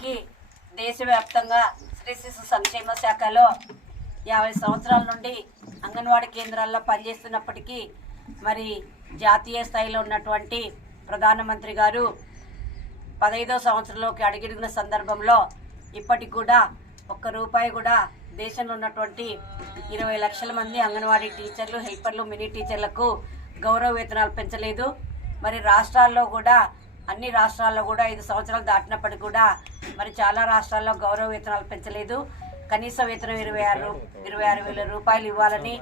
ఇప్పటికీ దేశవ్యాప్తంగా శ్రీ శిశు సంక్షేమ శాఖలో యాభై సంవత్సరాల నుండి అంగన్వాడీ కేంద్రాల్లో పనిచేస్తున్నప్పటికీ మరి జాతీయ స్థాయిలో ఉన్నటువంటి ప్రధానమంత్రి గారు పదహైదో సంవత్సరంలోకి అడిగిడిగిన సందర్భంలో ఇప్పటికి కూడా ఒక్క రూపాయి కూడా దేశంలో ఉన్నటువంటి ఇరవై లక్షల మంది అంగన్వాడీ టీచర్లు హెల్పర్లు మినీ టీచర్లకు గౌరవ వేతనాలు పెంచలేదు. మరి రాష్ట్రాల్లో కూడా అన్ని రాష్ట్రాల్లో కూడా ఐదు సంవత్సరాలు దాటినప్పటికి కూడా మరి చాలా రాష్ట్రాల్లో గౌరవ వేతనాలు పెంచలేదు. కనీస వేతనం ఇరవై ఆరు ఇరవై ఆరు వేల రూపాయలు ఇవ్వాలని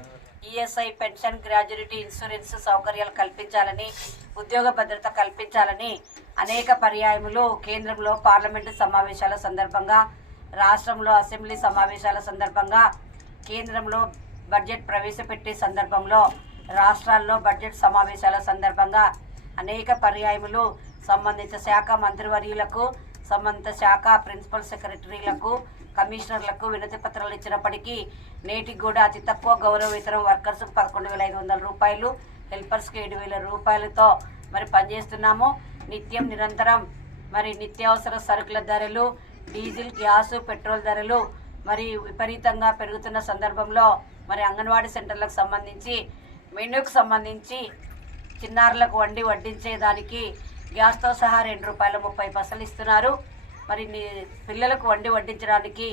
ఈఎస్ఐ పెన్షన్ గ్రాడ్యుయేటీ ఇన్సూరెన్స్ సౌకర్యాలు కల్పించాలని ఉద్యోగ భద్రత కల్పించాలని అనేక పర్యాయములు కేంద్రంలో పార్లమెంటు సమావేశాల సందర్భంగా రాష్ట్రంలో అసెంబ్లీ సమావేశాల సందర్భంగా కేంద్రంలో బడ్జెట్ ప్రవేశపెట్టే సందర్భంలో రాష్ట్రాల్లో బడ్జెట్ సమావేశాల సందర్భంగా అనేక పర్యాయములు సంబంధిత శాఖ మంత్రివర్యులకు సంబంధిత శాఖ ప్రిన్సిపల్ సెక్రటరీలకు కమిషనర్లకు వినతి పత్రాలు ఇచ్చినప్పటికీ నేటికి కూడా అతి తక్కువ గౌరవ వర్కర్స్ పదకొండు వేల ఐదు వందల రూపాయలు హెల్పర్స్కి ఏడు వేల రూపాయలతో మరి పనిచేస్తున్నాము. నిత్యం నిరంతరం మరి నిత్యావసర సరుకుల ధరలు డీజిల్ గ్యాస్ పెట్రోల్ ధరలు మరి విపరీతంగా పెరుగుతున్న సందర్భంలో మరి అంగన్వాడీ సెంటర్లకు సంబంధించి మెనూకు సంబంధించి చిన్నారులకు వండి వడ్డించేదానికి గ్యాస్తో సహా రెండు రూపాయల ముప్పై పైసలు ఇస్తున్నారు. మరి పిల్లలకు వండి వడ్డించడానికి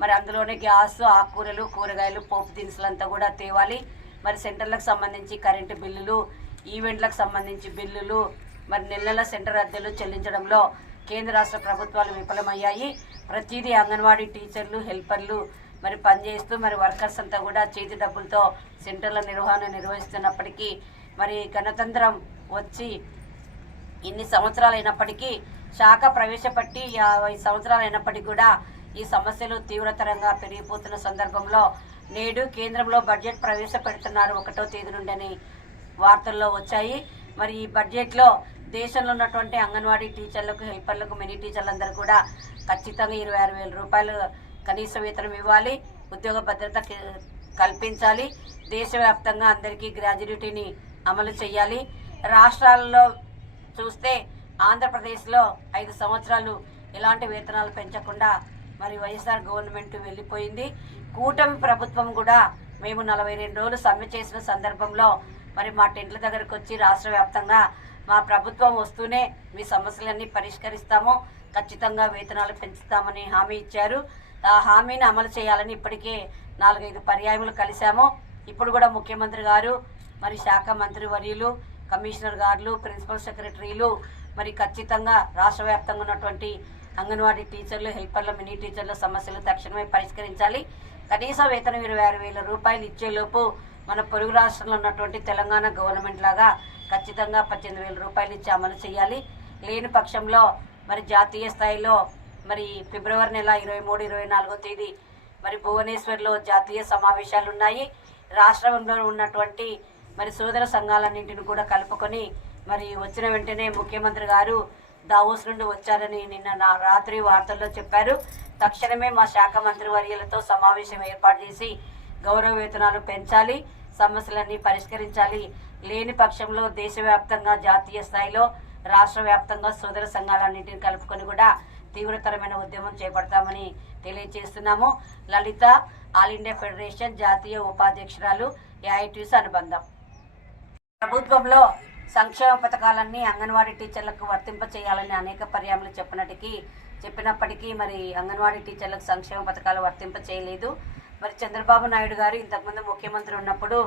మరి అందులోనే గ్యాస్ ఆకుకూరలు కూరగాయలు పోపు దినుసులంతా కూడా తేవాలి. మరి సెంటర్లకు సంబంధించి కరెంటు బిల్లులు ఈవెంట్లకు సంబంధించి బిల్లులు మరి నెలల సెంటర్ అద్దెలు చెల్లించడంలో కేంద్ర రాష్ట్ర ప్రభుత్వాలు విఫలమయ్యాయి. ప్రతిదీ అంగన్వాడీ టీచర్లు హెల్పర్లు మరి పనిచేస్తూ మరి వర్కర్స్ అంతా కూడా చేతి డబ్బులతో సెంటర్ల నిర్వహణ నిర్వహిస్తున్నప్పటికీ మరి గణతంత్రం వచ్చి ఇన్ని సంవత్సరాలు అయినప్పటికీ శాఖ ప్రవేశపెట్టి యాభై సంవత్సరాలు అయినప్పటికీ కూడా ఈ సమస్యలు తీవ్రతరంగా పెరిగిపోతున్న సందర్భంలో నేడు కేంద్రంలో బడ్జెట్ ప్రవేశపెడుతున్నారు ఒకటో తేదీ నుండి అని వార్తల్లో వచ్చాయి. మరి ఈ బడ్జెట్లో దేశంలో ఉన్నటువంటి అంగన్వాడీ టీచర్లకు హెల్పర్లకు మినీ టీచర్లందరూ కూడా ఖచ్చితంగా ఇరవై ఆరు వేల రూపాయలు కనీస వేతనం ఇవ్వాలి ఉద్యోగ భద్రత క- కల్పించాలి. దేశవ్యాప్తంగా అందరికీ గ్రాడ్యుయేటీని అమలు చేయాలి. రాష్ట్రాల్లో చూస్తే ఆంధ్రప్రదేశ్లో ఐదు సంవత్సరాలు ఎలాంటి వేతనాలు పెంచకుండా మరి వైఎస్ఆర్ గవర్నమెంట్ వెళ్ళిపోయింది. కూటమి ప్రభుత్వం కూడా మేము నలభై రెండు రోజులు సమ్మె చేసిన సందర్భంలో మరి మా టెంట్ల దగ్గరకు వచ్చి రాష్ట్ర వ్యాప్తంగా మా ప్రభుత్వం వస్తూనే మీ సమస్యలన్నీ పరిష్కరిస్తాము. ఖచ్చితంగా వేతనాలు పెంచుతామని హామీ ఇచ్చారు. ఆ హామీని అమలు చేయాలని ఇప్పటికే నాలుగైదు పర్యాయములు కలిశాము. ఇప్పుడు కూడా ముఖ్యమంత్రి గారు మరి శాఖ మంత్రి వర్యులు కమిషనర్ గారులు ప్రిన్సిపల్ సెక్రటరీలు మరి ఖచ్చితంగా రాష్ట్ర వ్యాప్తంగా ఉన్నటువంటి అంగన్వాడీ టీచర్లు హెల్పర్ల మినీ టీచర్ల సమస్యలు తక్షణమే పరిష్కరించాలి. కనీస వేతనం ఇరవై ఆరు వేల రూపాయలు ఇచ్చేలోపు మన పొరుగు రాష్ట్రంలో ఉన్నటువంటి తెలంగాణ గవర్నమెంట్ లాగా ఖచ్చితంగా పద్దెనిమిది వేల రూపాయలు ఇచ్చి అమలు చేయాలి. లేని పక్షంలో మరి జాతీయ స్థాయిలో మరి ఫిబ్రవరి నెల ఇరవై మూడు ఇరవై నాలుగో తేదీ మరి భువనేశ్వర్లో జాతీయ సమావేశాలు ఉన్నాయి. రాష్ట్రంలో ఉన్నటువంటి మరి సోదర సంఘాలన్నింటిని కూడా కలుపుకొని మరి వచ్చిన వెంటనే ముఖ్యమంత్రి గారు దావోస్ నుండి వచ్చారని నిన్న నా రాత్రి వార్తల్లో చెప్పారు. తక్షణమే మా శాఖ మంత్రి వర్యులతో సమావేశం ఏర్పాటు చేసి గౌరవ వేతనాలు పెంచాలి సమస్యలన్నీ పరిష్కరించాలి. లేని పక్షంలో దేశవ్యాప్తంగా జాతీయ స్థాయిలో రాష్ట్ర వ్యాప్తంగా సోదర సంఘాలన్నింటిని కలుపుకొని కూడా తీవ్రతరమైన ఉద్యమం చేపడతామని తెలియజేస్తున్నాము. లలిత ఆల్ ఇండియా ఫెడరేషన్ జాతీయ ఉపాధ్యక్షురాలు ఏఐటీస్ అనుబంధం. ప్రభుత్వంలో సంక్షేమ పథకాలన్నీ అంగన్వాడీ టీచర్లకు వర్తింప చేయాలని అనేక పర్యాములు చెప్పినటికీ చెప్పినప్పటికీ మరి అంగన్వాడీ టీచర్లకు సంక్షేమ పథకాలు వర్తింప చేయలేదు. మరి చంద్రబాబు నాయుడు గారు ఇంతకుముందు ముఖ్యమంత్రి ఉన్నప్పుడు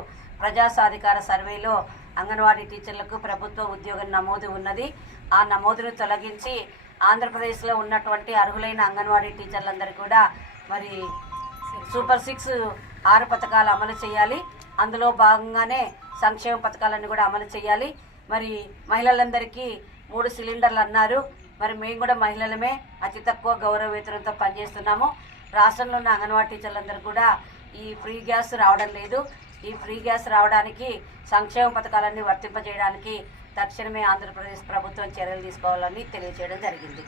ప్రజా సాధికార సర్వేలో అంగన్వాడీ టీచర్లకు ప్రభుత్వ ఉద్యోగం నమోదు ఉన్నది. ఆ నమోదును తొలగించి ఆంధ్రప్రదేశ్లో ఉన్నటువంటి అర్హులైన అంగన్వాడీ టీచర్లందరూ కూడా మరి సూపర్ సిక్స్ ఆరు పథకాలు అమలు చేయాలి. అందులో భాగంగానే సంక్షేమ పథకాలన్నీ కూడా అమలు చేయాలి. మరి మహిళలందరికీ మూడు సిలిండర్లు అన్నారు. మరి మేము కూడా మహిళలమే అతి తక్కువ గౌరవ వేతనంతో పనిచేస్తున్నాము. రాష్ట్రంలో ఉన్న అంగన్వాడీ టీచర్లందరూ కూడా ఈ ఫ్రీ గ్యాస్ రావడం లేదు. ఈ ఫ్రీ గ్యాస్ రావడానికి సంక్షేమ పథకాలన్నీ వర్తింపజేయడానికి తక్షణమే ఆంధ్రప్రదేశ్ ప్రభుత్వం చర్యలు తీసుకోవాలని తెలియజేయడం జరిగింది.